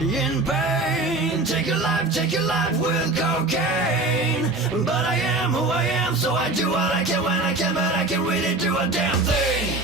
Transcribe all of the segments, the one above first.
in pain. Take your life with cocaine. But I am who I am, so I do what I can when I can, but I can really do a damn thing.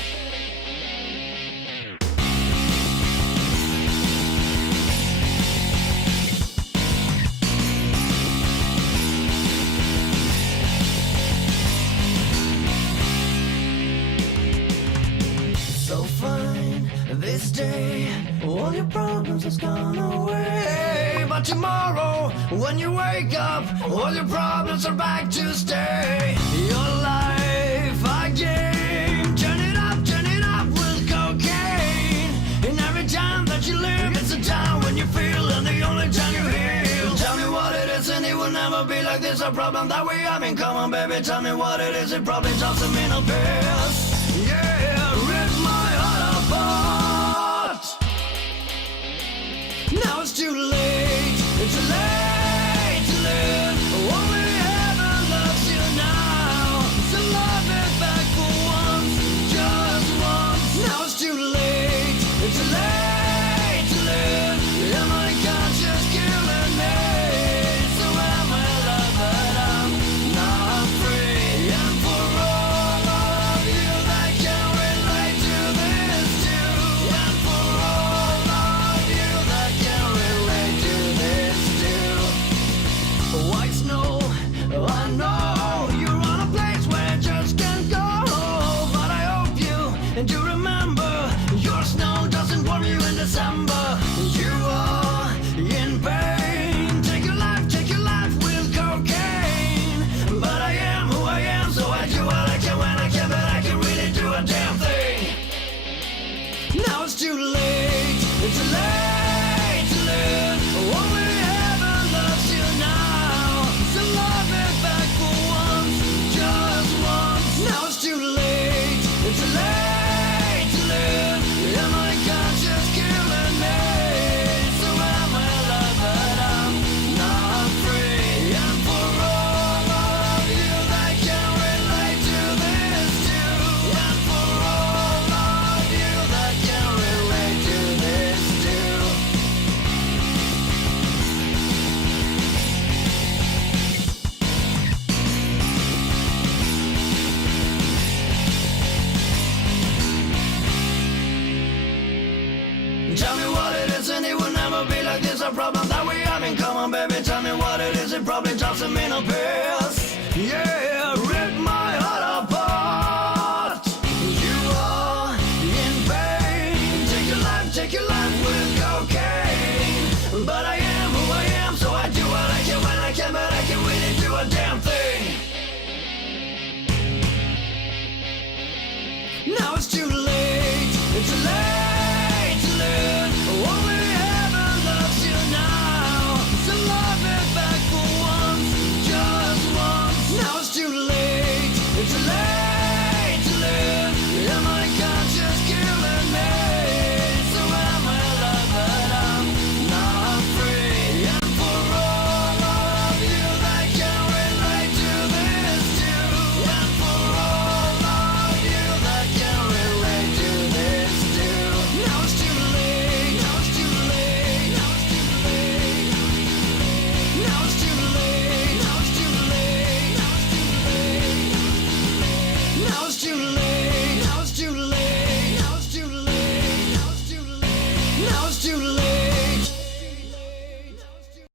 So fine, this day, all your problems has gone away. But tomorrow, when you wake up, all your problems are back to stay. Your life again, turn it up with cocaine. And every time that you live, it's a time when you feel, and the only time you heal. Tell me what it is, and it will never be like this. A problem that we have in common, baby. Tell me what it is, it probably just a mental piss. Yeah, rip my heart apart. Now it's too late, it's too late to live. Only heaven loves you now. So love it back for once, just once. Now it's too late, it's too late to live. Am I conscious killing me? So am I love, but I'm not free. And for all of you that can relate to this too, and for all of you that can relate to this too. White snow, I know you're on a place where you just can't go, but I hope you do remember your snow doesn't warm you in December. You are in pain. Take your life with cocaine. But I am who I am, so I do what I can when I can, but I can really do a damn thing. Now it's too late, it's too late to live. Only heaven loves you now. So love it back for once, just once. Now it's too late, it's too late to live. Am I conscious killing me? So am I love, but I'm not free. And for all of you that can relate to this too, and for all of you that can relate to this too. Tell me what it is, and it will never be like this. A problem that we have in common, baby. Tell me what it is, it probably just a mental pill.